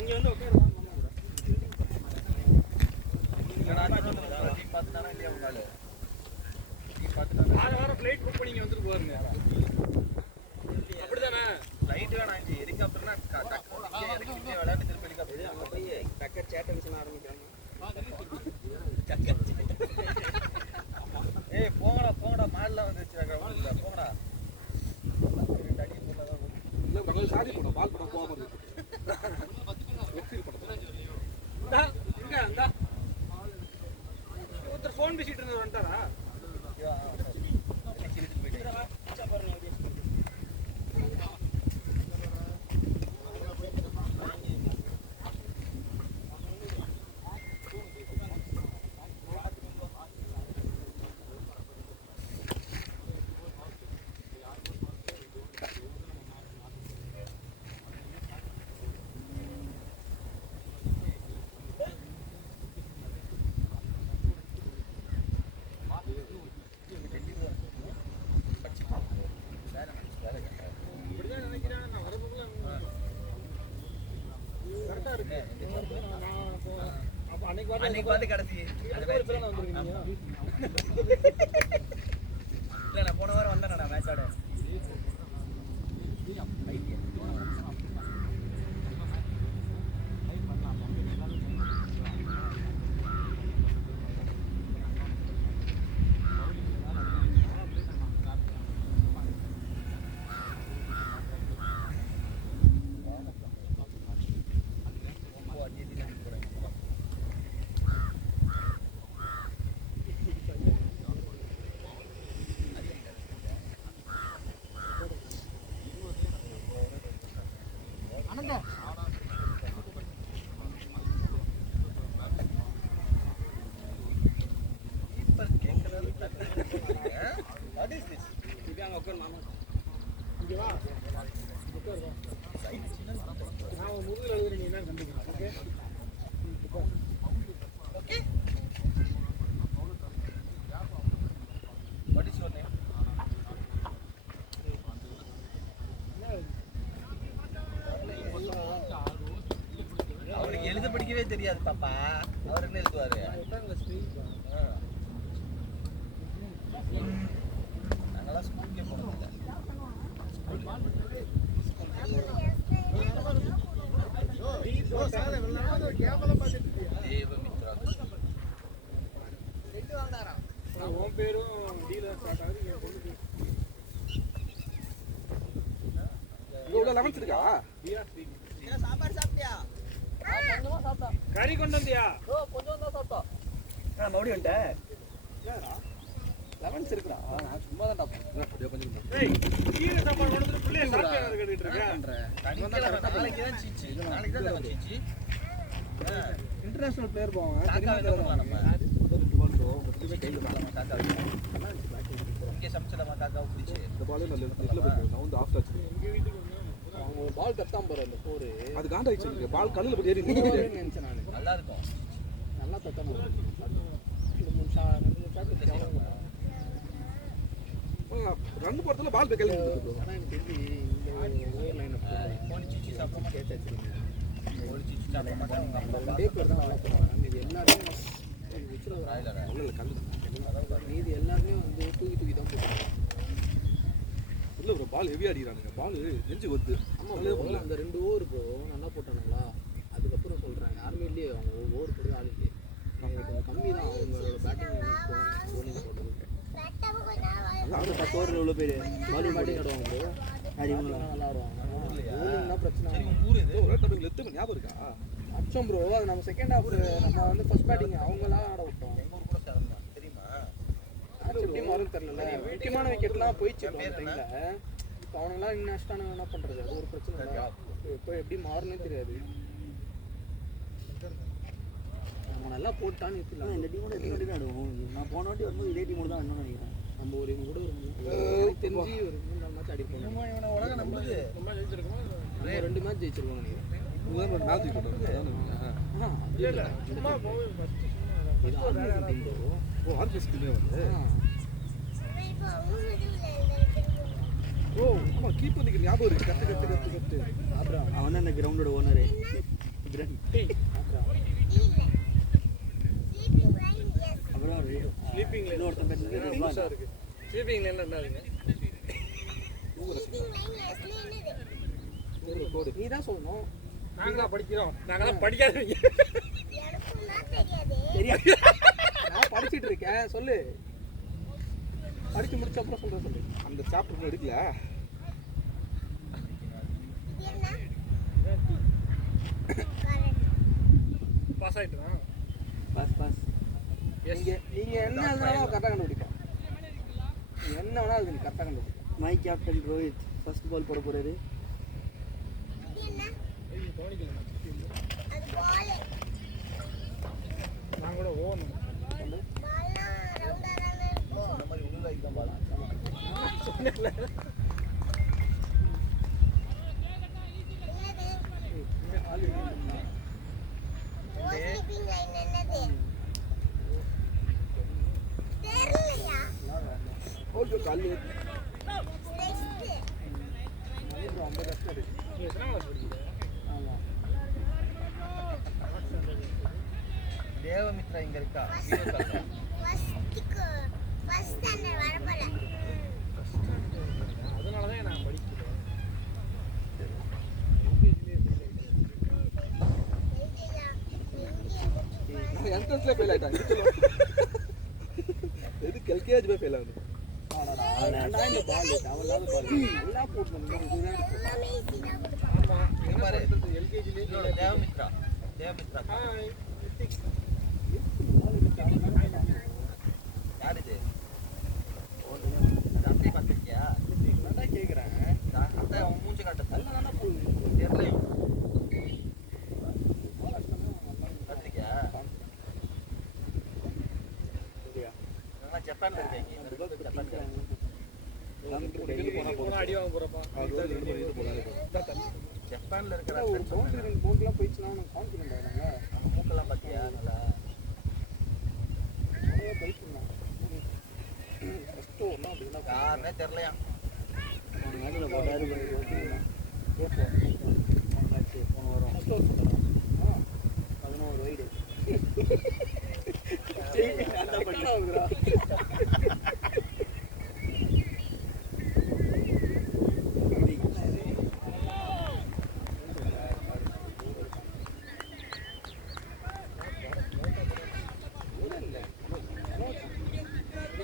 இங்க வந்து உட்காரு. பார்த்துட்டானா இல்லையா உங்களால வாரம் ஃப்ளைட் புக் பண்ணி வந்துட்டு போவாருங்க. அப்படிதானே? ஃப்ளைட் வேணாம், ஹெலிகாப்டர்னா இறக்கிட்டே விளையாண்டு திரும்ப ஹெலிகாப்டர் அங்கே போய் டக்கர் சேட்டை மிஷன் ஆரம்பிக்கிறாங்க. ஏய் போங்கடா போங்கடா, மாடெலாம் வந்து வச்சுருக்காங்க இல்லை போங்கடா. இல்லை நாங்கள் சாதி போனோம், பால் படம் போகாமல் இருக்கு. ஒருத்தர் ஃபோன் பேசிட்டு இருந்தவர் வந்துட்டாரா? அன்னைக்கு வந்து கடைசி இல்லை, நான் போன வாரம் வந்தேன் நான் மேட்சோட. அவருக்கு எழுத படிக்கவே தெரியாது பாப்பா, அவர் என்ன எழுதுவாரு? நாங்களாம் ஸ்கூலுக்கே போனதில்லை. உன் பேரும் டீலர் ஸ்டார்ட் ஆகுது. இவ்வளோ 11th இருக்கா? சாப்பாடு சாப்பிட்டியா? கறி கொண்டு வந்தியா? கொஞ்சம் தான் சாப்பிட்டோம். மறுபடியும் வந்துட்டேன். 11th இருக்குடா, நான் சும்மா தான் அப்படியே பண்ணிருந்தேன். ஏய், கீரை சாப்பாடு கொண்டு வந்து பிள்ளைய சாப்பிட்டு கேட்டுட்டு இருக்கேன். நாளைக்கு தான் சீச்சு, நாளைக்கு தான் சீச்சு. இன்டர்நேஷனல் பிளேயர் போவாங்க. இங்கே சமைச்சலாமா காக்காவை பிடிச்சி? இந்த பாலே நல்ல இதில் போயிட்டு நான் வந்து ஆஃப் ஆச்சு. எங்க வீட்டுக்கு வந்தா அவங்க ஒரு பால் தட்டாம போற அந்த போரு அது காண்டாயிடுச்சு. பால் கல்லில் போய் ஏறி நினைச்சேன் நான். நல்லா இருக்கும். நல்லா தட்டாம 2 ரன் போறதுல பால் போய் கல்லில் போயிட்டு. ஆனா எனக்கு தெரிஞ்சு இந்த ஓவர் லைன் கோழி சீச்சு சாப்பிட கேட்ச் ஆச்சு. கோழி சீச்சு சாப்பிட மாட்டேன். உங்கள் அம்மா ரெண்டே பேர் தான் நல்லா போவாங்க. இது எல்லாருமே பிராய்லரா இல்லை கல்லு மீதி எல்லாருமே வந்து தூக்கி தான் போவாங்க. இல்லை ஒரு பால் ஹெவி அடிக்கிறானுங்க. பால் நெஞ்சு வருது. ஆமாம், அந்த 2 ஓவர் இப்போ நல்லா போட்டானுங்களா, அதுக்கப்புறம் சொல்கிறாங்க ஆர்மிலேயே அவங்க ஓவர் போடுறது ஆள் இல்லையே. அவங்க கம்மி தான் அவங்களோட பேட்டிங் போலிங் போட்டது. அந்த 10 ஓவரில் எவ்வளோ பேர் பேட்டிங் ஆடுவாங்க. நல்லா ஆடுவாங்க. போலிங்னா பிரச்சனை. ஊர் இது ஒரே டபுள் எத்தனை ஞாபகம் இருக்கா? அச்சம் ப்ரோ, அது நம்ம செகண்ட் ஹாஃப் நம்ம வந்து ஃபர்ஸ்ட் பேட்டிங் அவங்களாம் ஆட விட்டோம். எங்கள் ஊர் கூட சேர்ந்தான் தெரியுமா? மேட்ச் எப்படி மாறும் தெரியல. முக்கியமான விக்கெட்லாம் போயிடுச்சு அந்த டைமில். இப்போ அவனுங்களாம் இன்னும் நஷ்டானுங்க என்ன பண்ணுறது? அது ஒரு பிரச்சனை இல்லை. இப்போ எப்படி மாறுனே தெரியாது. நம்ம நல்லா போட்டான்னு இருக்கலாம். இந்த டீமோட எத்தனை வாட்டி தான் ஆடுவோம்? நான் போன வாட்டி வரும்போது இதே டீமோட தான் ஆடணும்னு நினைக்கிறேன். நம்ம ஒரு கூட தெரிஞ்சு ஒரு 3-4 மேட்ச் ஆடிப்போம். இவனை உலகம் நம்மளுது. ரொம்ப ஜெயிச்சிருக்கோம். 2 மேட்ச் ஜெயிச்சிருக்கோம் நினைக்கிறேன். நான் தூக்கி போட்டேன். இல்ல சும்மா போய் ஃபர்ஸ்ட் இது ஆர்மி ஓ ஆர்கெஸ்ட்ராலே வந்து ஓ ஆமாம் கீப்பர் நிற்கிற ஞாபகம் இருக்கு. கத்து அப்புறம் அவன் தான் இந்த கிரவுண்டோட ஓனரு. இருக்கு ஸ்வீப்பிங் லைன்ல என்ன இருக்கு நீ தான் சொல்லணும். நாங்க படிக்கிறோம் நாங்கலாம் படிக்காதவங்க தெரியாது. நான் படிச்சிட்டு இருக்கேன். சொல்லு. படிச்சு முடிச்ச அப்புறம் சொல்றேன். சொல்லு. அந்த சாப்டர் எடுக்கல. பாஸ் ஆயிட்டோம். பாஸ் நீங்க என்ன எழுதினாலும் கரெக்டாக கண்டுபிடிப்போம். என்ன வேணா அது கரெக்டாக கண்டுபிடிப்போம். My captain Rohit first ball போட போறாரு. நான் கூட ஓணும் அந்த மாதிரி உள்ள வைக்க பாலா ஓகே காலு. ரொம்ப கஷ்டம் இருக்கு. நீ எத்தனை கிளாஸ் படிக்கிறீங்க ஆமா. தேவமித்ரா இங்க இருக்கா அதனால தான் நான் படிக்கிறேன். நான் என்ட்ரன்ஸ்ல ஃபெயில் ஆயிட்டேன். எது எல்கேஜி போய் ஃபெயில் ஆகுது. ஏன்டா இந்த பால் தேவையில்லாத பால் நல்லா போட்டு ஆமா இங்க பாரு எல்கேஜிலே இதோட தேவமித்ரா யார் இது அத்தை பார்த்துருக்கியா நான் கேட்குறேன். அத்தை அவன் மூஞ்சி காட்டு நல்லா தானே போகுது. தெரியலையும் பார்த்துருக்கியா சரியா? நல்லா ஜப்பான்ல இருக்காங்க ஜப்பான் போனா அடி வாங்க போறப்பா. ஜப்பான்ல இருக்கிற ஒரு பவுண்டரி 2 பவுண்ட்லாம் போயிடுச்சுன்னா எனக்கு கான்ஃபிடென்ட் ஆகிடுங்க. நம்ம மூக்கெல்லாம் பார்த்தியா நல்லா நிறைய பைக் இருந்தான். ஃபஸ்ட்டு ஒன்றா அப்படின்னா யாருன்னே தெரியலையா அவன் மேட்சில் போட்டாரு மேட்ச்சு போன வாரம் ஃபஸ்ட்டு ஒரு சொல்லுறேன் 11 வைடு அந்த பட்டம் ஆகுதுரா.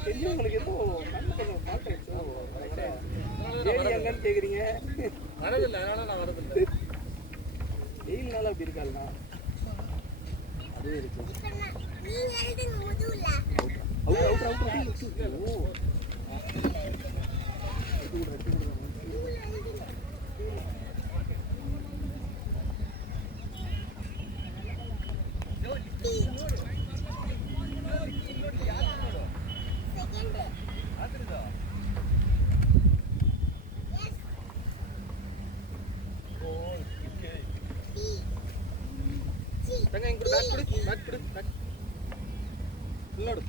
தெரிஞ்சவங்களுக்கு ஏதோ கண்ணு கொஞ்சம் ஃபால்ட் ஆயிடுச்சோ. ஏடி எங்கன்னு கேட்குறீங்க. வரதில்லை அதனால நான் வரதில்லை. வெயில்னால அப்படி இருக்காதுண்ணா. அதுவும் இருக்கு. Out out out out. ஓ தங்க இங்க பேக் கொடு பேக் உள்ளாடு.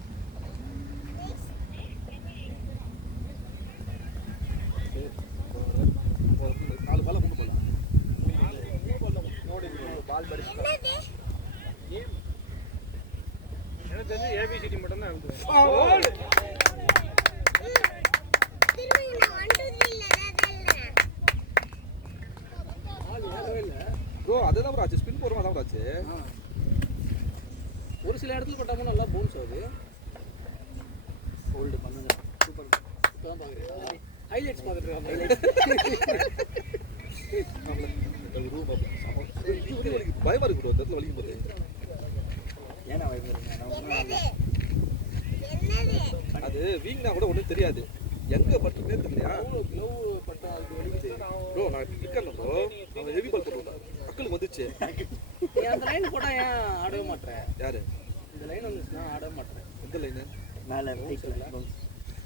நாலு பால மூணு பால். நோடி பால் பரிசு எனக்கு தெரிஞ்சு ஏபிசிடி மட்டும் தான் எழுதுவேன். ப்ரோ அதுதான் ப்ரோ ஆச்சு. ஸ்பின் போடுறோம் அதான் ஆச்சு. ஒரு சில இடத்துல பட்டாமல் நல்லா பவுன்ஸ் ஆகுது. ஹோல்டு பண்ணுங்க. சூப்பர். இப்போ தான் பார்க்குறேன். ஹைலைட்ஸ் பார்த்துட்டு இருக்காங்க. ரூம் பயமா இருக்கு ப்ரோ. இந்த இடத்துல வலிக்கும் போது ஏன்னா பயப்படுறீங்க? அது வீங்னா கூட ஒன்றும் தெரியாது. எங்க பட்டுனே தெரியலையா க்ளவ் பட்டா அதுக்கு வலிக்குது. ப்ரோ. நான் இருக்கேன் ப்ரோ. அவன் ஹெவி பால் போட்டுருந்தான். அக்கலுக்கு வந்துச்சு. நீ அந்த லைன் போட்டால் ஏன் ஆடவே மாட்டேற? யாரு இந்த லைன் வந்துச்சுன்னா ஆடவே மாட்டேறேன். எந்த லைனு? மேலே ரைட்டில்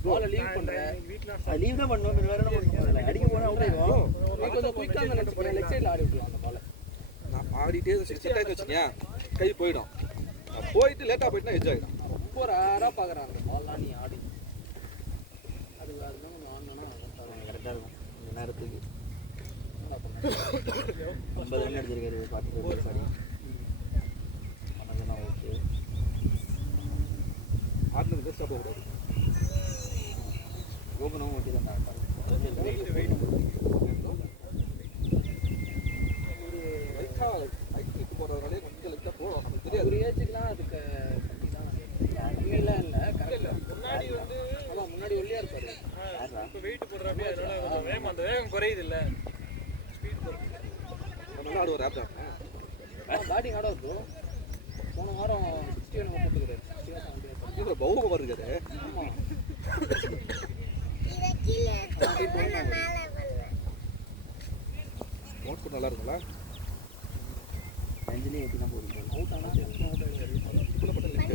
பாலை லீவ் பண்ணுறேன். வீட்டில் லீவ் தான் பண்ணுவோம். வேறு என்ன பண்ணுவோம்? அடிக்க போனால் அவுட் ஆயிடும். நீ கொஞ்சம் குயிக்காக அந்த நெட் போகிறேன். லெக் சைடில் ஆடி விட்டுலாம் அந்த பாலை. நான் ஆடிட்டே செட் ஆகி வச்சுக்கேன். கை போயிடும். நான் போயிட்டு லேட்டாக போயிட்டுனா எஜ் ஆகிடும். ரொம்ப ரேராக பார்க்குறாங்க அந்த பால்லாம் நீ ஆடி. அது அதுதான் கொஞ்சம் ஆடணும்னா கரெக்டாக இருக்கும் இந்த நேரத்துக்கு. 50 ரன் அடிச்சிருக்காரு. 45 சாரி ஆனால் ஓகே. ஆடினது பெஸ்ட்டாக போகக்கூடாது. யோகனும் ஓட்டி தான் லைட் போகிறதுனாலே கொஞ்சம் லைட்டாக போகும் நமக்கு தெரியாது. ஒரு ஏஜுக்குலாம் அதுக்கு கம்மியெல்லாம் இல்லை கரெக்டாக. முன்னாடி வந்து அதான் முன்னாடி ஒல்லியாக இருப்பாரு. இப்போ வெயிட் போடுறாப்பே அதனால கொஞ்சம் வேகம் அந்த வேகம் குறையுது இல்லை ஸ்பீட் குறையுது. நல்லா ஆடுவார் ஆப் தான். பேட்டிங் ஆட இருக்கும். போன வாரம் 60 நம்ம போட்டுக்கிறாரு. 60 இவர் பௌகமாக இருக்காரு. ஆமாம். நோட் பண்ண நல்லா இருக்குங்களா? அஞ்சலி ஓட்டி தான் போகுது. அவுட் ஆனால் டென்ஷன் அவுட் ஆகிடுவாரு. இதில் மட்டும் லிஃப்ட்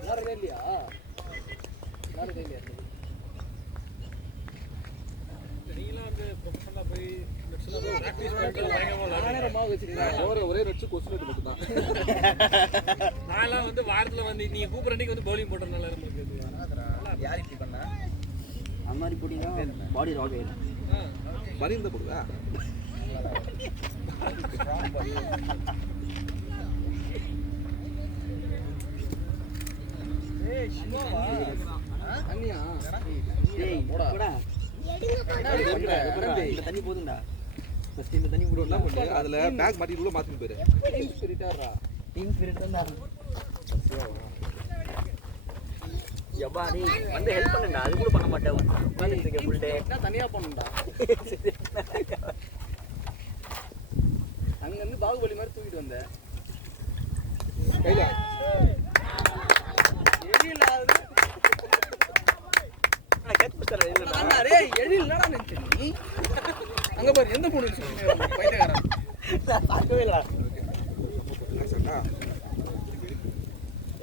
விளாட்றதே இல்லையா? விளாட்றதே இல்லையா? நீங்களாம் வந்து ப்ரொஃபஷனலாக போய் ப்ராக்டிஸ் பண்ணிட்டு பயங்கரமாக நானே விளாடுறேன். ரொம்ப வச்சுருக்கேன். ஒரே நடிச்சு கொஸ்டின் மட்டும்தான். நான்லாம் வந்து வாரத்தில் வந்து நீங்கள் கூப்பிட்ற அன்றைக்கி வந்து பவுலிங் போட்டதுனால நம்மளுக்கு இது. யார் இப்படி பண்ணா அந்த மாதிரி போட்டிங்கன்னா பாடி ராக் ஆயிடும். மணி இருந்தால் போடுவா. அண்ணியா? ஏய் போடா. போடா. இந்த தண்ணி போதும்டா. ஃபர்ஸ்ட் இந்த தண்ணி என்ன போடுறா. பண்ணு அதில் பேக் மாட்டி உள்ள மாற்றின்னு போயிரு. டீம் ஸ்பிரிட்டாரா? டீம் ஸ்பிரிட் தான். யப்பா நீ வந்து ஹெல்ப் பண்ணுடா. அது கூட பண்ண மாட்டேன். உட்கார்ந்துட்டு இருக்க ஃபுல் டே. நான் தனியாக பண்ணணும்டா. அங்கேருந்து பாகுபலி மாதிரி தூக்கிட்டு வந்தேன். கையில் எழிலாது. நான் கேட்ச் பண்றேன் இல்லடா. அண்ணா டேய் எழில் என்னடா நினைச்ச நீ? அங்க பாரு எந்த மூணு சொல்றீங்க பைத்தியக்காரன். நான் பார்க்கவே இல்ல. சரிண்ணா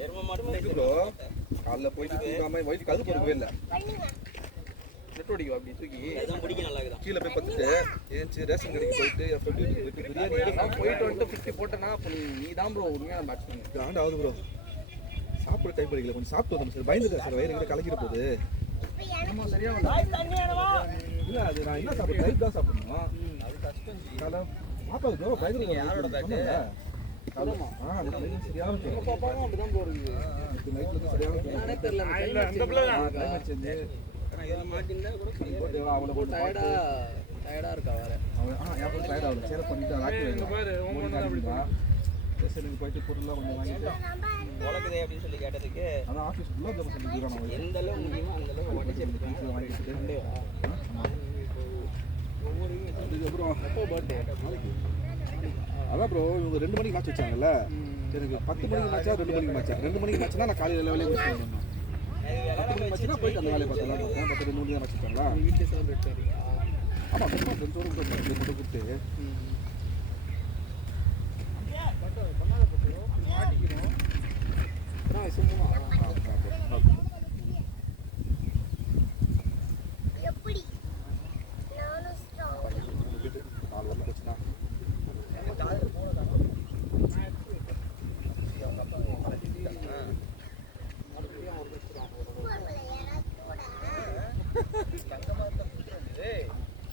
எரும மாடு ப்ரோ காலைல போயிட்டு தூங்காம வயிற்றுக்கு அது பொறுக்கவே இல்லை. நெட்டோடிக்கு அப்படி தூக்கி எதுவும் பிடிக்க நல்லா இருக்குதா. கீழே போய் பார்த்துட்டு ஏஞ்சி ரேஷன் கடைக்கு போயிட்டு பிரியாணி நான் போயிட்டு வந்துட்டு 50 போட்டேன்னா அப்போ நீ தான் ப்ரோ உண்மையான பேட்ஸ்மேன். ஆண்டு ஆகுது ப்ரோ. சாப்பிட டைம் படிக்கல கொஞ்சம் சாப்பிட்டு வந்தோம் சார். பயந்துட்டேன் சார் வயிறு கலக்கிற போகுது. ஆமா சரியா இல்லை அது நான் என்ன சாப்பிட்றேன் ரைட் தான் சாப்பிடணும். அது கஷ்டம். காலை பாப்பாவுக்கு பயந்துருங்க யாரோட பேட்டு ஆமா அது சரியான எங்க பாப்பாவும் அப்படிதான் ப்ரோ இருக்குது. நைட்ல இருந்து சரியான என்னன்னே தெரியல அந்த பிள்ளை தான். கிளைமேட் சேஞ்சு அவளை போட்டு டயர்டா இருக்கா வேற. அவன் என் போய் டயர்ட் ஆகுது. சேர பண்ணிட்டு இங்க பாரு உங்க ஒன்று தான் அப்படி ஸ்டேஷனுக்கு போயிட்டு பொருள்லாம் கொஞ்சம் வாங்கிட்டு உலகுதே அப்படின்னு சொல்லி கேட்டதுக்கு அதான் ஆஃபீஸ் ஃபுல்லாக ஜம்மு சொல்லி தூரம் எந்த அளவு முடியுமோ அந்த அளவு உடச்சி எடுத்துக்கலாம். வாங்கிட்டு அப்புறம் எப்போ பர்த்டே? அதான் ப்ரோ இவங்க 2 மணிக்கு மேட்ச் வச்சாங்கல்ல. எனக்கு 10 மணிக்கு மேட்சா 2 மணிக்கு மேட்சா 2 மணிக்கு மேட்ச்னா நான் காலையில் வேலையை முடிச்சு 10 மணிக்கு மேட்ச்னா போயிட்டு அந்த வேலையை பார்த்தலாம். 10 3 மேட்ச் வச்சாங்களா. வீட்டில் செலிப்ரேட் பண்ணுறீங்களா? ஆமாம் சும்மா ஃப்ரெண்ட்ஸோடு மட்டும் கூப்பிட்டு அப்புறம் சும்மா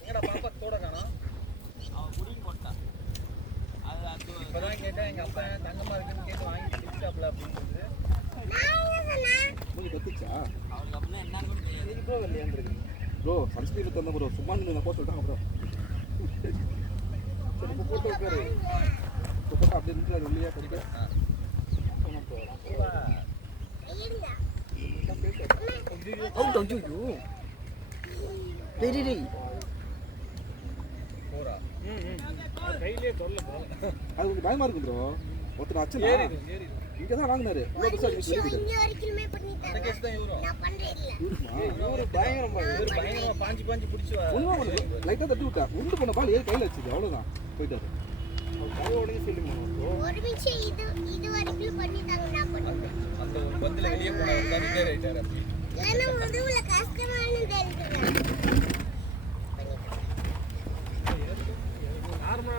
எங்கடா பாப்பா தோட காணோம். இப்பதான் கேட்டேன் எங்க அப்பா தங்கமா இருக்குன்னு கேட்டு வாங்கி குடிச்சாப்ல அப்படின்னு சொல்லிட்டு கத்துச்சா இதுக்கு ப்ரோ இல்லையான்னு ப்ரோ சன்ஸ்கிரீன் தந்த ப்ரோ சும்மா நீங்கள் போட்டு சொல்லிட்டாங்க ப்ரோ. சரி இப்போ போட்டு வைப்பாரு. இப்போ போட்டு அப்படி இருந்துச்சு அது வெளியே கிடைக்க அவுட் அவுட் டேய் டேய் போறா. கையிலே தொல்ல அது கொஞ்சம் பயமா இருக்கு ப்ரோ. ஒருத்தர் அச்சனா ஏறிது இங்கே தான் வாங்கினாரு. இவ்வளோ பெருசாக அந்த கேஸ் தான் இவரும் இவரு பயங்கரமா இவர் பயங்கரமா பாஞ்சு பிடிச்சி ஒன்றும் லைட்டாக தட்டி விட்டா உண்டு பண்ண பால் ஏறி கையில் வச்சுது அவ்வளோதான் போயிட்டாரு. கையோடய சொல்லி ஒரு நிமிஷம் இது வரைக்கும் பண்ணிட்டாங்க நான் பண்ணுவேன். அந்த ஒரு பந்தில் வெளியே போனார் ரிட்டையர் ஆயிட்டார். அப்படி இல்லைன்னா முதுகுல கஷ்டமானு தெரிஞ்சுக்கிறேன்.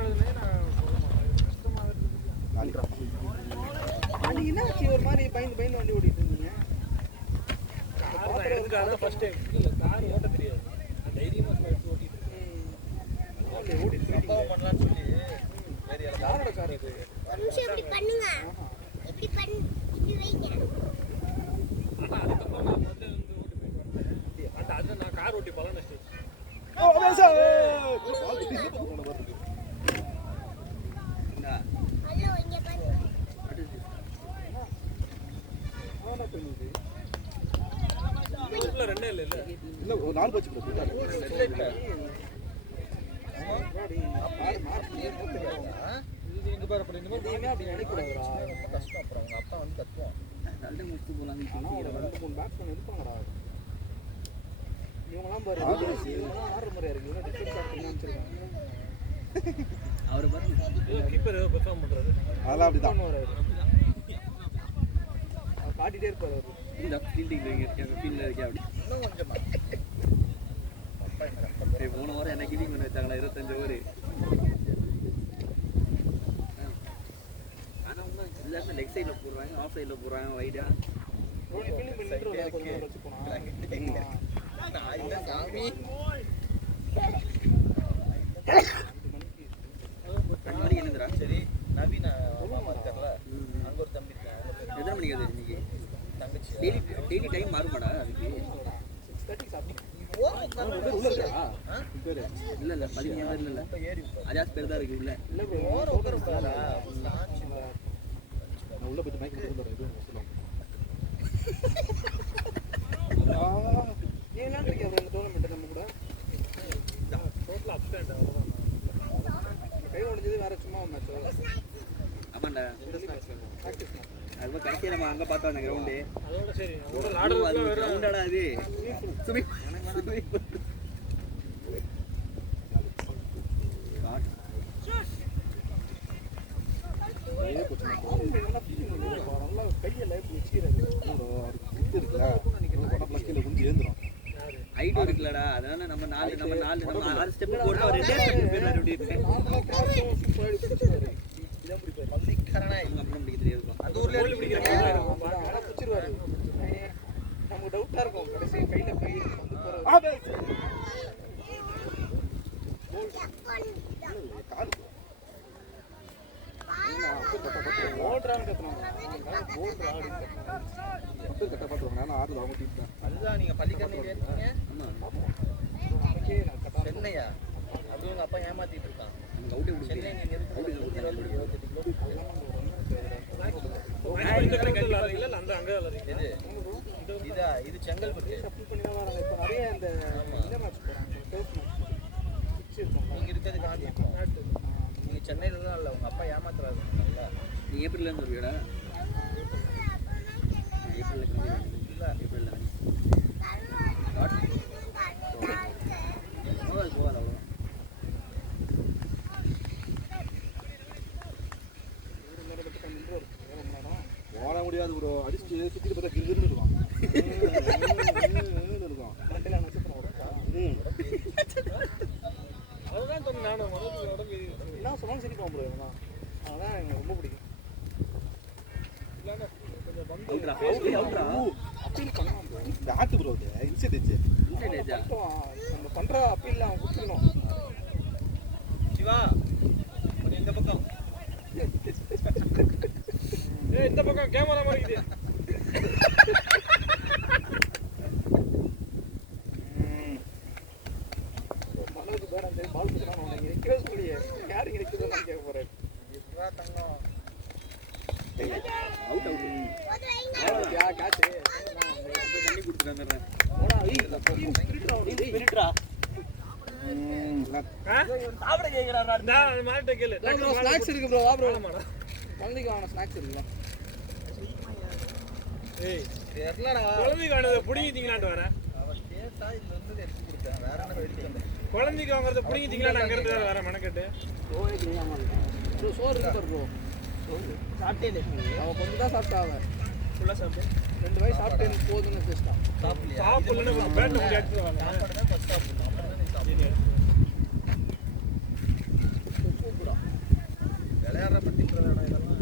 ஆகுதுன்னே நான் சொல்ல மாட்டேன். கஷ்டமாகுது. காலி. அன்னைக்கு என்ன ஆச்சு ஒரு மாதிரி பயந்து வண்டி ஓட்டிட்டு இருந்தீங்க? கார் தான் எனக்கு அதான் ஃபர்ஸ்ட் டைம். இல்ல கார் ஓட்ட தெரியாது. நான் தைரியமா சும்மா எடுத்து ஓட்டிட்டு இருக்கேன். ஓட்டிட்டு சம்பவம் பண்ணலாம்னு சொல்லி வேறு யாரோட கார் அது? ஒரு நிமிஷம் இப்படி பண்ணுங்க. இப்படி பண்ணி இப்படி வைங்க. ஆனா அதுக்கப்புறம் நான் வந்து ஓட்டி போய் பார்த்தேன். அந்த அது நான் கார் ஓட்டி பழன ஸ்டேஜ். ஓ அமேசா பால் குட்டி இந்த பக்கம் போன பாருங்க ஹலோ இங்க பாருங்க. அவனா பண்ணுது. இதுக்குள்ள ரெண்டே இல்ல இல்ல. இல்ல ஒரு நாலு போச்சு ப்ரோ பிட்டாரு இங்க பாரு அப்புறம் இந்த மாதிரி நீங்க அப்படி நினைக்கூடாதுடா. கஷ்டம். அப்புறம் அவங்க அப்பா வந்து கத்துவான். நல்ல முடிச்சு போலாம். ஆனா ஒரு 2-3 பேக் பண்ணி இருப்பாங்கடா. இவங்கலாம் பாரு இவங்கலாம் ஆடுற மாதிரியா இருக்கு. இவங்க டிஃபென்ஸ் ஆடுறதுன்னு நினைச்சிருக்காங்க. அவரை பாருங்க. கீப்பர் ஏதோ பெர்ஃபார்ம் பண்றாரு. அதெல்லாம் அப்படிதான் அவர் காட்டிட்டே இருப்பாரு அவரு. இந்த ஃபீல்டிங்ல இருக்க ஃபீல்ட்ல இருக்கே அப்படி. இன்னும் கொஞ்சமா போன வாரம் என்ன கிளிங் பண்ண வச்சாங்களா 25 ஓவர். ஆனா ஒன்றும் எல்லாருமே லெக் சைடில் போடுறாங்க, ஆஃப் சைடில் போடுறாங்க வைடா. சாமி 2 மணிக்கு எழுந்துடா. சரி நவீன மாமா இருக்கார்ல அங்க ஒரு தம்பி இருக்கான். எத்தனை மணிக்கு அது இன்னைக்கு? தங்கச்சி டெய்லி டைம் மாறுமாடா அதுக்கு? 6:30 சாப்பிட்டு உள்ள இருக்கா? இல்ல 15 பேர் இல்ல. ஏறி அஜாஸ் பேர் தான் இருக்கு உள்ள. இல்ல ப்ரோ உட்கார உட்காரா நான் உள்ள போய் மைக் கொடுத்து வரேன் எதுவும் சொல்லுங்க ஏன் விளையாண்டுருக்கே இந்த டோர்னமெண்ட் நம்ம கூட? டோட்டல் அப்ஸ்டாண்ட் அவ்வளவுதான். கை உடைஞ்சது வேற சும்மா மேட்ச். ஆமாண்டா ப்ராக்டிஸ் அது கடைசியா நம்ம அங்க பார்த்தோம் அந்த கிரவுண்ட். அதோட சரி அதோட லாடர் வேற கிரவுண்டடா அது. சுமி நல்லா கையை லைஃப் வச்சுக்கிறாரு. ஹைட் இருக்குல்லடா அதனால நம்ம 6 ஸ்டெப் போட்டு ஒரு 2 ஸ்டெப் போயிடலாம் அப்படி இருக்கு. இதான் பிடிப்பாரு. பள்ளிக்காரனா இவங்க அப்புறம் பிடிக்க தெரியாது. அந்த ஊர்ல கோல் பிடிக்கிற மாதிரி இருக்கும். வேலை பிடிச்சிருவாரு. நமக்கு டவுட்டா இருக்கும் கடைசி கையில கை வந்து போறாரு. ஓடுறான்னு கத்துறாங்க. ஓடுறா அப்படின்னு கட்ட பார்த்துருவாங்க நான் ஆறு அவங்க டீம் தான் அதுதான் நீங்க பள்ளிக்காரனையில இருக்கீங்க. நமக்கே நான் கட்டா சென்னையா அது உங்க அப்பா ஏமாத்திட்டு இருக்கான். சென்னை அவுட் நீங்க இருக்கு 28 கிலோ. இந்த கிரவுண்ட்ல விளையாடுறீங்களா இல்ல அந்த அங்க விளையாடுறீங்களா? இது இதா இது செங்கல்பட்டு. சப்ளை பண்ணி தான் வராங்க. இப்போ நிறைய இந்த இந்த மேட்ச் போறாங்க. Turf match. பிட்ச் இருக்கும். நீங்க இருக்கிறது காந்திபுரம். நீங்க சென்னையில தான் இல்ல உங்க அப்பா ஏமாத்துறாரு. நல்லா நீ ஏப்ரல்ல இருந்து வருவியாடா? ஏப்ரல்ல இல்ல ஏப்ரல்ல போகாது அவ்வளோ. ஓட முடியாது ப்ரோ அடிச்சு சுத்திட்டு பார்த்தா கிருன்னு இருக்கும் இருக்கும் மண்டல நட்சத்திரம் வருதா? அதுதான் சொன்னேன் நானும் மனசுல உடம்பு என்ன சொன்னாலும் சரி போகும் ப்ரோ. அதான் எனக்கு ரொம்ப பிடிக்கும். இல்லன்னா கொஞ்சம் பந்து அப்பீல் பண்ணலாம் ப்ரோ. பேட் ப்ரோ அது இன்சைட் எட்ஜ் நம்ம பண்ற அப்பீல் அவன் கொடுத்துடணும். சிவா கொஞ்சம் இந்த பக்கம் ஏய் இந்த பக்கம் கேமரா மாறிக்குது. மனோஜ் பேர் அந்த பால் கொடுத்துட்டான். அவனை நிற்கவே சொல்லியே யார் இங்கே நிற்கிறதுன்னு நான் கேட்க போறேன். எப்படா தங்கம் அவுட் கேட்ச் தண்ணி கொடுத்துட்டு வந்துடுறேன். சாப்பிட கேட்கிறாரா? நான் மாட்ட கேளு. ஸ்நாக்ஸ் இருக்கு ப்ரோ. வா ப்ரோ. ஆமாடா. குழந்தைக்கு அவன ஸ்நாக்ஸ் இருக்குல்ல. ஏய் தெரியலடா. குழந்தைக்கு வாங்குறத புடிங்கி திங்கலான்னு வரேன். அவன் கேட்டா இதுல இருந்து எடுத்து கொடுத்தேன். வேற என்ன வெடிச்சு வந்தேன். குழந்தைக்கு வாங்குறத புடிங்கி திங்கலான்னு அங்க இருந்து வேற மெனக்கெட்டு. சோறு இருக்கு பாரு ப்ரோ. சாப்பிட்டே அவன் கொஞ்சம் தான் சாப்பிட்டா. அவன் ஃபுல்லா சாப்பிட்டு 2 வாய் சாப்பிட்டு எனக்கு போதும்னு வச்சுட்டான். சாப்பிடலையா? சாப்பிடலன்னு பேட்ல முடி அடிச்சு வாங்க. சாப்பாடு தான் ஃபர்ஸ்ட் சாப்பிடணும். அப்புறம் தான் நீ சாப்பிடணும். சூப்பரா விளையாடுறப்ப திட்டுறத இடம் இதெல்லாம்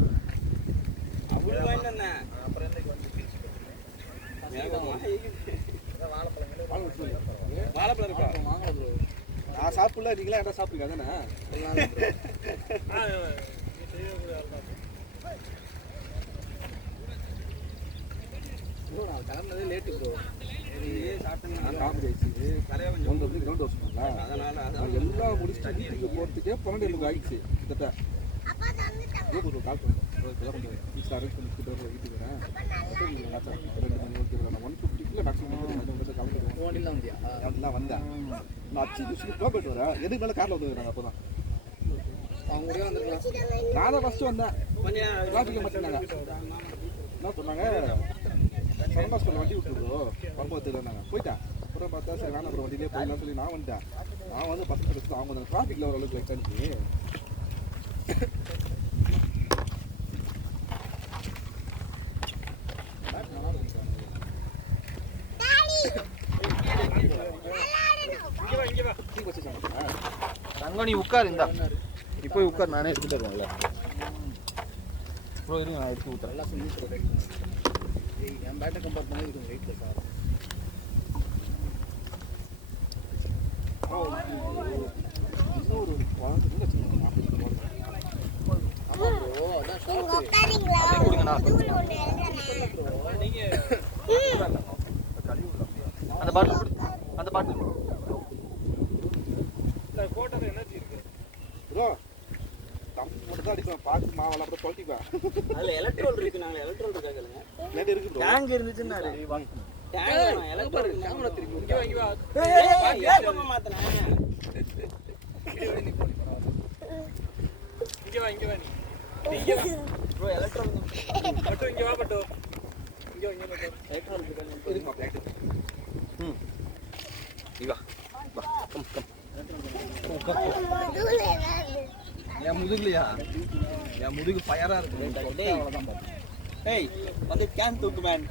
அவ்வளோ வாங்கினேன் அப்புறம் என்னைக்கு வந்து கிழிச்சு வாழைப்பழம் இருக்கா வாங்கலாம் ப்ரோ. நான் சாப்பிடல நீங்களே என்ன சாப்பிடுங்க அதானே ப்ரோ நான் கிளம்புனதே லேட்டு ப்ரோ. நான் காமெடி ஆயிடுச்சு கிரவுண்ட் வந்து கிரவுண்ட் ஹவுஸ் பண்ணல அதனால எல்லாம் முடிச்சுட்டு வீட்டுக்கு போகிறதுக்கே 12 ஆயிடுச்சு கிட்ட அப்பா தந்துட்டாங்க. ஒரு கால் பண்ணுறேன் கொஞ்சம் வீட்டில் அரேஞ்ச் பண்ணிட்டு வீட்டுக்கு வரேன் மேட்ச் 2 மணி ஓகே நான் 150 மேக்ஸிமம் கிளம்பிடுவேன் வண்டியில் தான் வந்தியா? அதெல்லாம் வந்தேன் நான் அச்சு குச்சிக்கு போயிட்டு வரேன் எதுக்கு மேலே காரில் வந்துருக்காங்க அப்போ தான் அவங்க கூடயே வந்துருக்கலாம். நான் தான் ஃபஸ்ட்டு வந்தேன் டிராஃபிக்கில் மாட்டினாங்க என்ன சொன்னாங்க சரண்டா ஸ்கூலில் வண்டி விட்டுருக்கோம் வரும்போது தெரியாங்க போயிட்டேன் அப்புறம் பார்த்தா சரி வேணாம் அப்புறம் வண்டியிலே போயிடலாம் சொல்லி நான் வந்துட்டேன் நான் வந்து பசங்க எடுத்து அவங்க வந்து டிராஃபிக்கில் ஓரளவுக்கு லைட் அனுப்பி தங்கம் நீ உட்காரு இந்தா இப்போ உட்கார் நானே எடுத்துட்டு வருவேன்ல ப்ரோ இருங்க நான் எடுத்து ஊத்துறேன் நல்லா சொல்லி ரைட் என் பேட்டை கம்பேர் பண்ணி இருக்கும் வெயிட்டில் சார். இன்னொரு குழந்தை வச்சுக்கோங்க ஆமாம் ப்ரோ அதான் நீங்க ஷார்ட்ஸு. உட்காரீங்களா? கொடுங்கண்ணா. இதுவும் ஒண்ணு எழுதுறேன். நீங்க அந்த பாட்டில் அந்த பாட்டில் போட்டது எனர்ஜி இருக்கு. ப்ரோ தம்பி மட்டும் தான் அடிப்பேன் பார்த்து மாவெல்லாம் கூட தொட்டிப்பேன் அதில் எலக்ட்ரோல் இருக்கு. நாங்கள் எலக்ட்ரோல் இருக்கா கேளுங்க. நேற்று இருக்கு ப்ரோ டேங்க் இருந்துச்சுன்னா எலக்ட்ரோல் கேமரா திருப்பி இங்க வா, இங்க வா. ஏன் பக்கம் மாத்தினேன் இங்க வா, இங்க வா நீ. இங்க வா. ப்ரோ எலக்ட்ரோல் பட்டு இங்க வா பட்டு. இங்க வா, இங்க வா பட்டு. எலக்ட்ரோல் இருக்கு. இருக்குமா பிளாக் இவா வா கம் கம் முதுகுல ஏதாவது. என் முதுகுலையா என் முதுகு ஃபயரா இருக்கு ஏய் வந்து கேன் தூக்கு மேன்.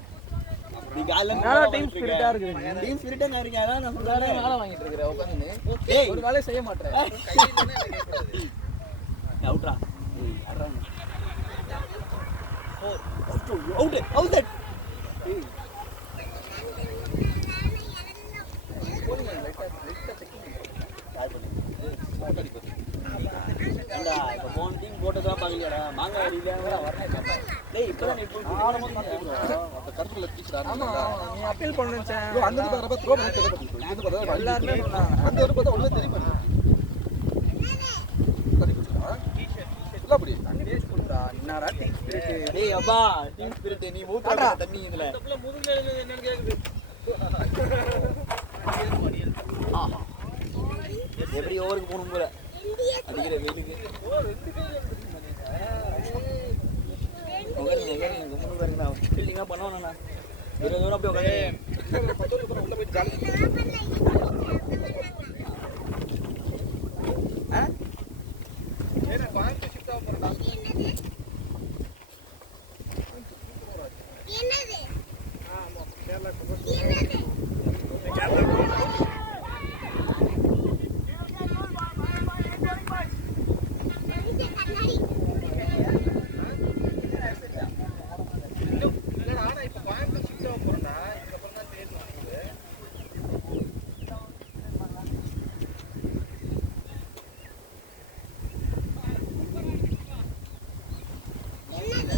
நீ காலைல டீம் ஸ்பிரிட்டா இருக்கு. டீம் ஸ்பிரிட்டா நான் இருக்கேன். அதான் நான் வேலை சொல்றேன். வேலை வாங்கிட்டு இருக்கிறேன் உட்காந்து. ஏய் ஒரு வேலையை செய்ய மாட்டேன். அவுட்ரா. ஏய் அட்ரா. Out out that. ஏண்டா இப்போ போன டீம் போட்டதெல்லாம் பார்க்கலையாடா? மாங்காய் அடியில வரேன். டேய் இப்பதான் நீ அந்த கருத்துல தீச்சுறாங்க ஆமாம் நீ அப்பீல் பண்ணு சார். ப்ரோ அந்த பார்த்தா த்ரோ பண்ண தெரியல இது பார்த்தா எல்லாருமே சொன்னாங்க. அந்த ஒரு பார்த்தா ஒண்ணே தெரியும் இல்ல அப்படி என்னடா டீம் ஸ்பிரிட். டேய் அப்பா டீம் ஸ்பிரிட் நீ ஊத்துறா தண்ணி இதுல. தப்புல முதுகுல எழுதுறது என்னன்னு கேக்குது. எப்படி ஓவருக்கு போகணும் போல அடிக்கிற வெயிலுக்கு. ஃபீல்டிங்காக பண்ணுவாண்ணா. இருபது தூரம் அப்படியே உட்காந்து உள்ள போய் ஜாலி என்னது? ஆமா, கேரளா என்னது? கேரளா மனுஷ கண்ணாடி. ஆனா இப்ப கோயம்புத்தூர் சுத்தமா போறேன்டா இதுக்கப்புறம் தான் தெரியும் என்னது?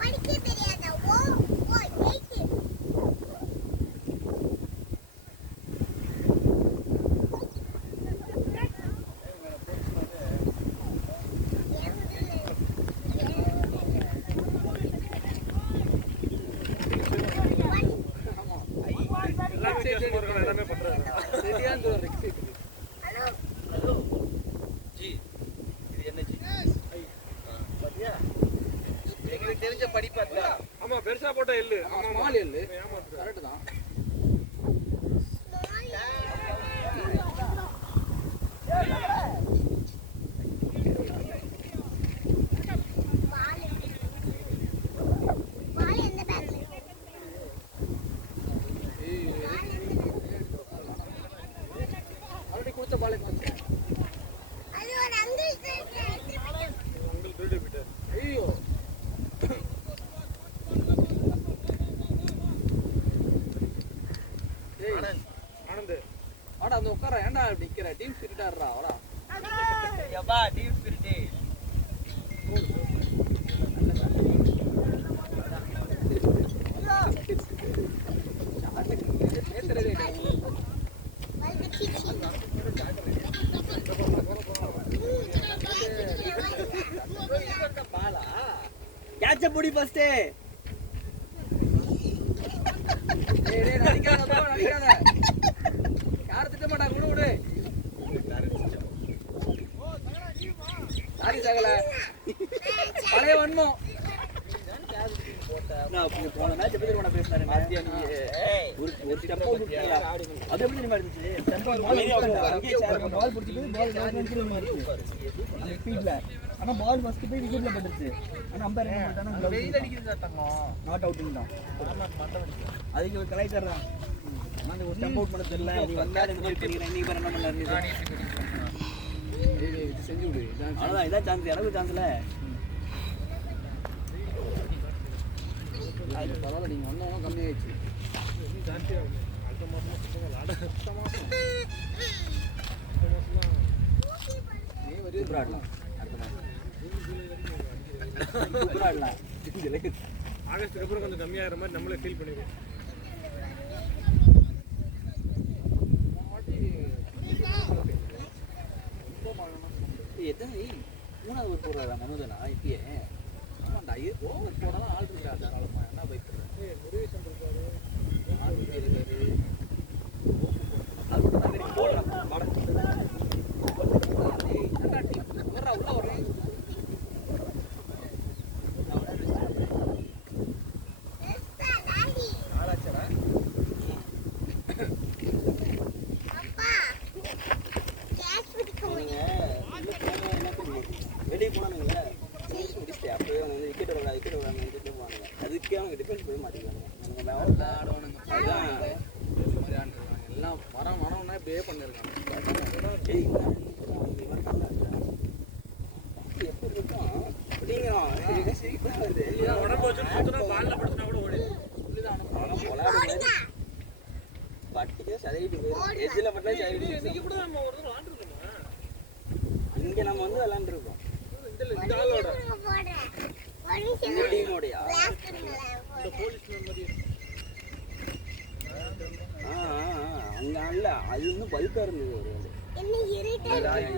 படிக்க தெரியாதா? ஓ ஓ வெயிட். எல்லாமே வித்தியாசமா இருக்கும். எல்லாமே பண்றாங்க. சரியான ஒரு எக்ஸைட். ஹலோ. ஜி இது என்ன ஜி பாத்தியா எங்களுக்கு தெரிஞ்ச படிப்பு அதான். ஆமா, பெருசா போட்ட எள்ளு. ஆமா, ஆமா. ஸ்மால் எல்லு ஏமாத்துற. கரெக்ட் தான். பால் எந்த பேக்ல? ஆல்ரெடி கொடுத்த பாலுக்கு வாங்கடா ஏன்டா இப்படி நிக்கிற டீம் ஸ்பிரிட் ஆடுறா வரா எப்பா டீம் ஸ்பிரிட் பேசுறதே பாலா கேட்ச புடி ஃபர்ஸ்ட் நடிக்காத யாரும் திட்ட மாட்டாங்க விடு சாரி சகல பழைய வன்மம் போன மேட்ச் எப்படி தெரியுமா பேசினாரு ஒரு ஸ்டெப் அவுட் விட்டாங்க அது எப்படி தெரியுமா இருந்துச்சு பால் பிடிச்சிட்டு பால் அந்த ஸ்பீட்ல ஆனா பால் ஃபர்ஸ்ட் போய் விக்கெட்ல பட்டுச்சு ஆனா அம்பையர் என்ன பண்ணிட்டானா வெயில் அடிக்குது சட்டமா நாட் அவுட் தான் அதுக்கு ஒரு கலைச்சர் தான் அந்த ஒரு ஸ்டெப் அவுட் பண்ண தெரியல நீ வந்தா இந்த மாதிரி பண்ணிக்கிறேன் நீ பண்ண பண்ணாரு இது செஞ்சு விடு அவ்வளவுதான் இதான் சான்ஸ் எனக்கு சான்ஸ் இல்ல பரவாயில்ல நீங்க வந்தவங்க கம்மியாயிடுச்சு ஜாஸ்தி ஆகும் அடுத்த மாதம் சுத்தமாக விளாட அடுத்த மாதம் நீ வரையும் சூப்பராடலாம் அடுத்த மாதம் சூப்பராடலாம் ஆகஸ்ட்டுக்கு அப்புறம் கொஞ்சம் கம்மியாகிற மாதிரி நம்மளே ஃபீல் பண்ணிடுவோம். எத்தனை மூணாவது ஒரு போடுறா மனோஜனா இப்பயே ஆமாண்டா ஓவர் போடலாம் ஆள் இருக்கா தாராளமா என்ன பைக் முருகேசன் இருக்காரு, வெளியே போனானுங்களே முடிச்சுட்டு அப்பவே அவங்க வந்து விக்கெட் விடாது விக்கெட் விடாது போவானுங்க அதுக்கே அவங்க டிஃபென்ஸ் போய் மாட்டிக்குவாங்க எல்லாம் வரம்னா இப்படியே பண்ணிருக்காங்க. எப்படி இருக்கும் அப்படிங்கிறோம் உடம்பு வச்சுட்டு சுத்தினா பால்ல படுத்துனா கூட ஓடி பட்டிக்கே சதையிட்டு போயிடும் எஜ்ஜில் பட்டா சதையிட்டு இன்னைக்கு கூட நம்ம ஒரு தடவை விளாண்டுருக்கோமா? இங்கே நம்ம வந்து விளாண்டுருக்கோம் இந்த ஆளோட இந்த டீமோடையா இந்த போலீஸ் மாதிரி அங்கே அல்ல அது இன்னும் பல்காக இருந்தது ஒரு என்ன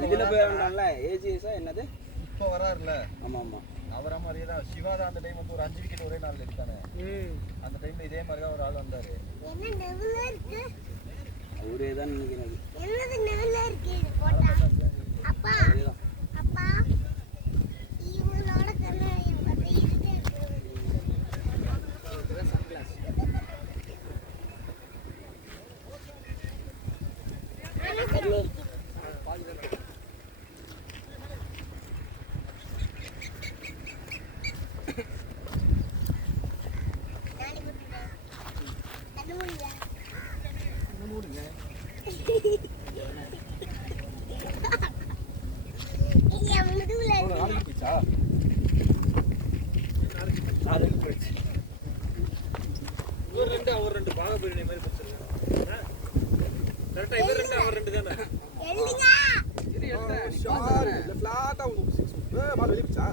இதில் போய் வேண்டாம்ல ஏஜிஎஸா என்னது இப்போ வராருல ஆமாம் ஆமாம் அவரை மாதிரியே தான் சிவா தான் அந்த டைம் வந்து ஒரு 5 விக்கெட் ஒரே நாள்ல எடுத்தானே அந்த டைம்ல இதே மாதிரி தான் ஒரு ஆள் வந்தாரு என்ன நெவுல இருக்கு அவரே தான் நினைக்கிறது என்னது நெவுல இருக்கு இது போட்டா அப்பா அதேதான் அப்பா இவங்களோட கண்ணாடி பத்தி இருக்கு நாளைக்கு போயிச்சா அதுக்கு போயிடுச்சு இவர் ரெண்டு அவர் ரெண்டு பாக பிரியாணி மாதிரி பிடிச்சிருக்காங்க. கரெக்டா இவர் ரெண்டு அவர் ரெண்டு தானே. ஃபிளாட்டா பால் வெளியே போச்சா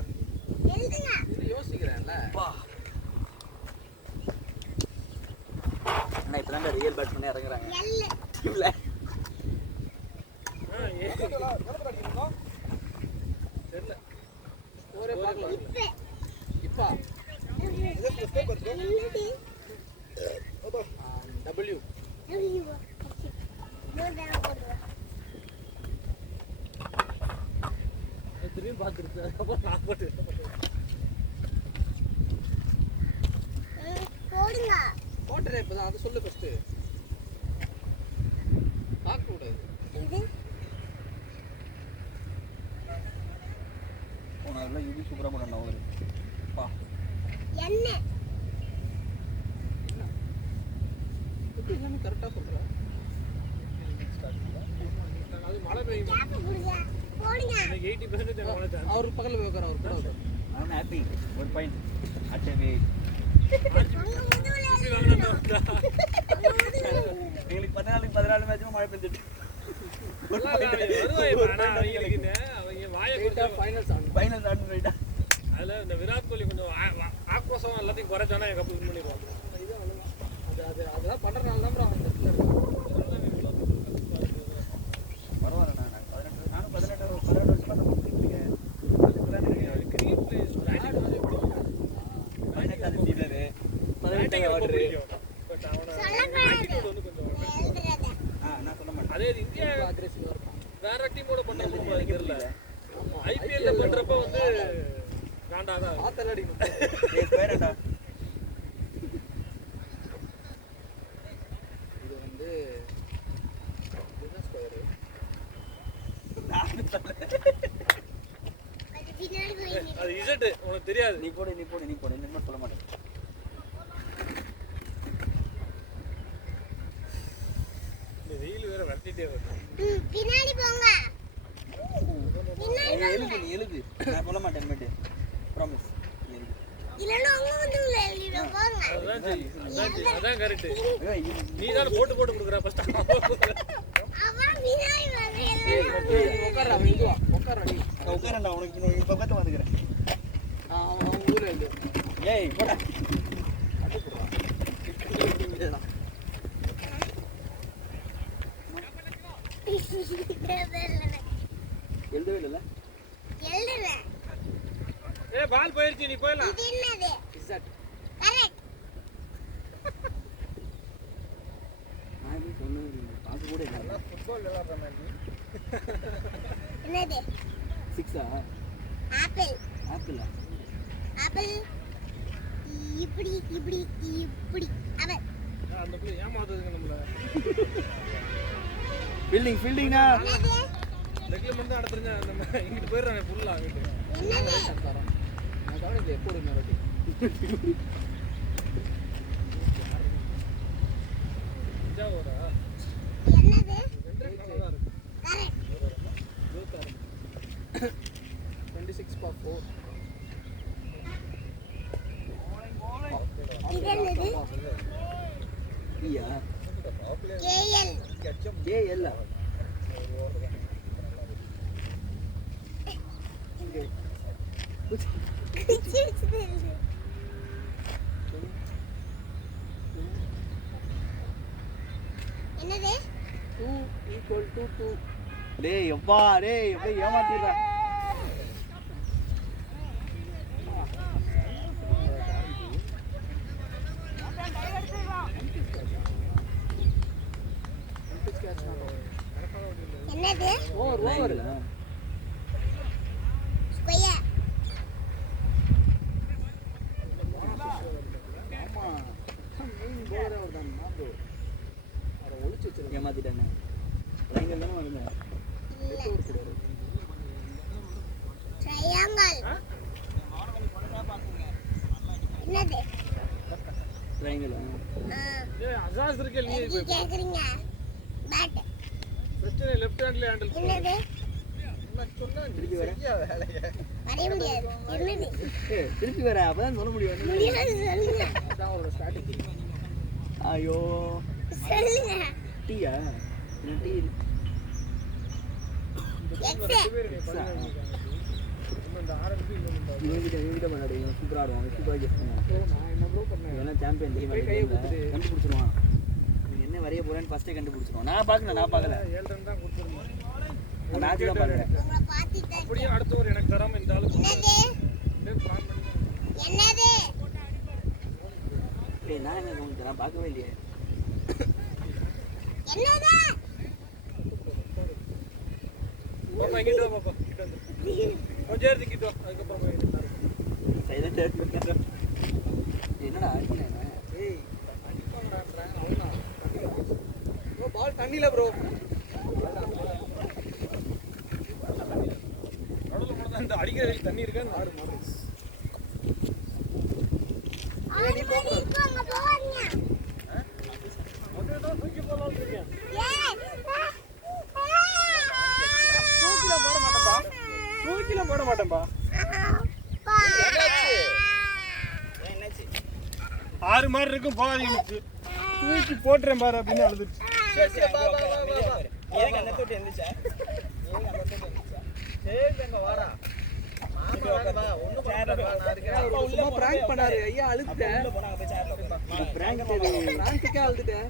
யோசிக்கிறேன்ல ஆனால் இப்போ தான் ரியல் பேட் பண்ணி இறங்குறாங்க டீமில் தெரியல. ஒரே பார்க்கலாம் இப்பா டபிள்யூ திரும்பி பார்த்துருக்கு. அப்புறம் நான் போட்டு போடுங்க போட்டுறேன் இப்பதான் அதை சொல்லு ஃபர்ஸ்ட் பார்க்க கூடாது. இது போனதெல்லாம் இது சூப்பராக பண்ண அவரு பா என்ன எப்படி எல்லாமே கரெக்டா சொல்றேன். அது மழை பெய்யும். கேப் போடுங்க போடுங்க 80% மழை தான். அவர் பக்கத்துல போய் உட்கார அவர் கூட உட்காரு. நான் ஹாப்பி ஒரு பாயிண்ட் அச்சவே அங்க முதுகுல இப்படி வாங்கினா எங்களுக்கு 14 மேட்சும் மழை பெஞ்சிட்டு அவங்க வாயை கொஞ்சம் ஃபைனல்ஸ் ஆடணும் ரைட்டா. அதுல இந்த விராட் கோலி கொஞ்சம் ஆக்ரோஷம் எல்லாத்தையும் குறைச்சானா என் கப்பு பண்ணிடுவாங்க. அதெல்லாம் பண்றதுனால தான் bro அவன் இந்த இடத்துல இருக்கான். பரவாயில்ல நானும் 18 வருஷமா நம்ம பண்ணிருக்கேன். அதுக்குலாம் எனக்கு கிரீன் பிளேஸ் பதினெட்டாவது சீடரு 18 ஆர்டரு. பட் அவன சொல்லக்கூடாது. attitude வந்து கொஞ்சம் எழுதுறத. நான் சொல்ல மாட்டேன். அதே இது இந்தியா அக்ரெசிவா இருப்பான். வேற டீமோட பண்ண தெரியல. ஐபிஎல்ல பண்றப்ப வந்து காண்டாதான் ஆத்தல அடிக்கணும். ஏய் ஸ்கொயர்டா. இது வந்து இதுதான் ஸ்கொயர். அது பின்னாடி போய் நின்னு. அது இசட் உனக்கு தெரியாது. நீ போடு இன்னும் சொல்ல மாட்டேன். இந்த வெயில் வேற வரட்டிட்டே வருது. பின்னாடி போங்க. பின்னாடி எழுது நீ எழுது. நான் சொல்ல மாட்டேன் மேட். ப்ராமிஸ். எழுது. இல்லன்னா அவங்க வந்து உள்ள எழுதிட போங்க. அதான் சரி. அதான் கரெக்ட். ஏய் நீ தான் போட்டு கொடுக்குற ஃபர்ஸ்ட். அவன் பின்னாடி வந்து உட்கார்றா அவன் இதுவா. உட்கார்றா நீ. உட்காரண்டா உனக்கு நான் இப்ப பக்கத்துல வந்துக்கிறேன். அவன் ஊர்ல இருந்து. ஏய் போடா. எழுதவே இல்லைல்ல. எழுதுறேன். ஏய் பால் போயிருச்சு நீ போயிடலாம். இது என்னது? இசட். கரெக்ட். நான் எப்படி சொன்னேன் பார்க்க கூட இல்லை. ஃபுட்பால் விளையாடுற மாதிரி என்னது? 6ஆ ஆப்பிள். ஆப்பிளா? ஆப்பிள். இப்படி இப்படி இப்படி அவன் அந்த பிள்ளை ஏமாத்துதுங்க நம்மள. ஃபீல்டிங்னா என்னது? ரெகுலர் தான் அடுத்துங்க நம்ம இங்கிட்டு போயிடுறாங்க ஃபுல்லா அங்கிட்டு. என்னது? தரேன். நான் கவனிக்கல எப்போ ஒரு நேரம். இஞ்சாவோடா என்னது? தான் இருக்கு. கரெக்ட். 26/4. இது என்னது? பியா கேஎல். கேஎல் என்னது? 2 = 2. டேய் எப்பா டேய் எப்படி ஏமாத்திடுறா. என்னது? ஓவர். ஸ்கொயர். ஆமா. மெயின் போர் அவர் தான் ப்ரோ. அத ஒளிச்சு வச்சிருக்கேன். ஏமாத்திட்டானே. ட்ரையாங்கிள் தான வந்தேன். இல்ல. ஒரு கூட. ட்ரையாங்கிள். என்னது? ட்ரையாங்கிள் ஏய் அசாஸ் இருக்கே நீ எதுக்கு கேக்குறீங்க? பேட். பிரச்சனை லெஃப்ட் ஹேண்ட்ல ஹேண்டில் பண்ணு. என்னது? திருப்பி வர. வரைய முடியாது. என்னது? ஏய் திருப்பி வர அப்பதான் சொல்ல முடியும். முடியாது சொல்லுங்க. அதான் அவரோட ஸ்ட்ராட்டஜி. ஐயோ சொல்லுங்க. டீயா என்ன டீ எக்ஸ். நம்ம இந்த ஆர்என்பி இவங்கிட்ட பண்ணாடு இவன் சூப்பராக ஆடுவான் சூப்பராக கெஸ்ட் பண்ணுவான். நான் என்ன ப்ரோ பண்ணேன்? இவன் சாம்பியன் டீம் போய் கையை கொடுத்துட்டு. கண்டுபிடிச்சிருவான். நீ என்ன வரைய போறேன்னு ஃபர்ஸ்டே கண்டுபிடிச்சிருவான். நான் பார்க்கல 7 ரன் தான் கொடுத்துருந்தேன். நான் மேட்ச் தான் பார்க்குறேன். உங்களை பார்த்துட்டு அப்படியே அடுத்த ஒரு எனக்கு தராம இந்த ஆளு என்னது? பிளான் பண்ணி என்னது? ஏய் நான் என்ன கவனிச்சேன் நான் பார்க்கவே இல்லையே. என்னது? பாப்பா இங்கிட்டு வா பாப்பா கிட்ட வந்து கொஞ்சம் நேரத்துக்கு கிட்ட வா அதுக்கப்புறம் போய் சைலண்டாக என்னடா ஆச்சு ஏய் அடிப்பாங்கடான்றாங்க அவனா. ப்ரோ பால் தண்ணில ப்ரோ. நடுவில் மட்டும் தான் இந்த அடிக்கிற வெயில் தண்ணி இருக்கான்னு ஆறு மாறு. ஆறு மணி இருக்கு அங்க போவாதீங்க. அப்படியே தான் தூக்கி போடலாம்னு இருக்கேன். ஏய். தூக்கில போட மாட்டேன்பா. என்னாச்சு 6 மாதிரி இருக்கும் போகாதீங்க. தூக்கி போட்டுறேன் பாரு அப்படின்னு அழுதுச்சு. சரி வா ஏங்க அந்த தொட்டி இருந்துச்சா ஏங்க அந்த தொட்டி இருந்துச்சா சரி அங்க வாடா மாமா வா ஒண்ணு பண்ணல நான் இருக்கேன் சும்மா prank பண்ணாரு ஐயா அழுதுட்டேன் உள்ள போனா அங்க போய் சேர்ல உட்கார் பிராங்க்குக்கே அழுதுட்டேன்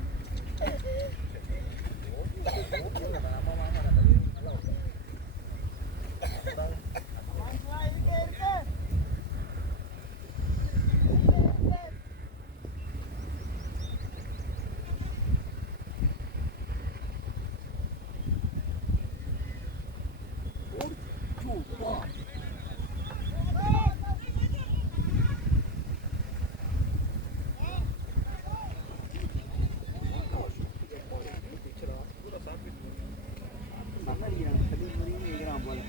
சன்னடிக்கிறான் சரி மாதிரி இருக்கிறான் போல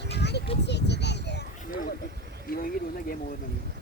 இந்த மாதிரி குச்சி வச்சுதான் இவன் கிட்ட வந்தா கேம் ஓவர் நினைக்கிறேன்